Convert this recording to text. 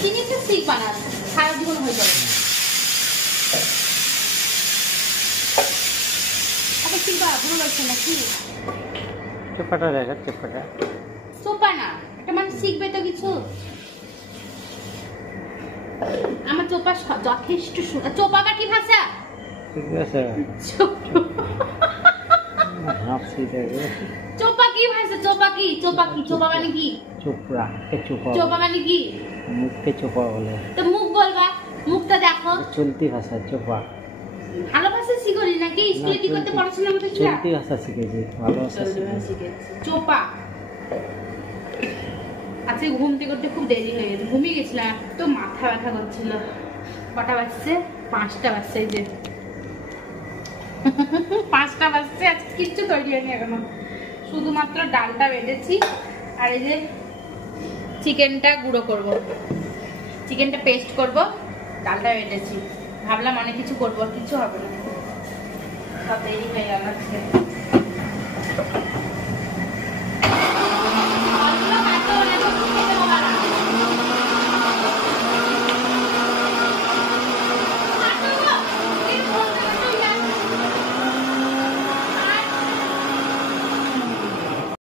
চিনিটা ঠিক বানান, সারা জীবন হয়ে যাবে। আবার শিখবা ভুল হচ্ছে নাকি? চোপাটা দেখা, চোপাটা চোপা না, এটা মানে শিখবে তো কিছু। আমার চোপা যথেষ্ট চোপা কাটি ভাষা ঠিক আছে। চোপা কি ভাষা? চোপা কি? চোপা কি? চোপা মানে কি? চোপড়া কে চোপা, চোপা মানে কি? মুখকে চোপা বলে। তো মুখ বলবা, মুখটা দেখো। চলতি ভাষা চোপা। ভালো ভাষা শিখলি নাকি? স্কুলে কি করতে পড়াশোনা করতে? চলতি ভাষা শিখেছি, ভালো ভাষা শিখেছি। চোপা। আজকে ঘুমতে করতে খুব দেরি হয়ে গেছে, ঘুমিয়ে গেছিলাম, তো মাথা ব্যথা করছিল। কটা বাজছে? 5টা বাজছে। এই যে 5টা বাজছে, আজকে কিচ্ছু তৈরি হয়নি এখনো, শুধুমাত্র ডালটা বেটেছি আর এই যে চিকেনটা গুঁড়ো করব, চিকেনটা পেস্ট করব, ডালটা বেটেছি। ভাবলাম অনেক কিছু করবো, কিছু হবে না, সব দেরি হয়ে গেল আজকে।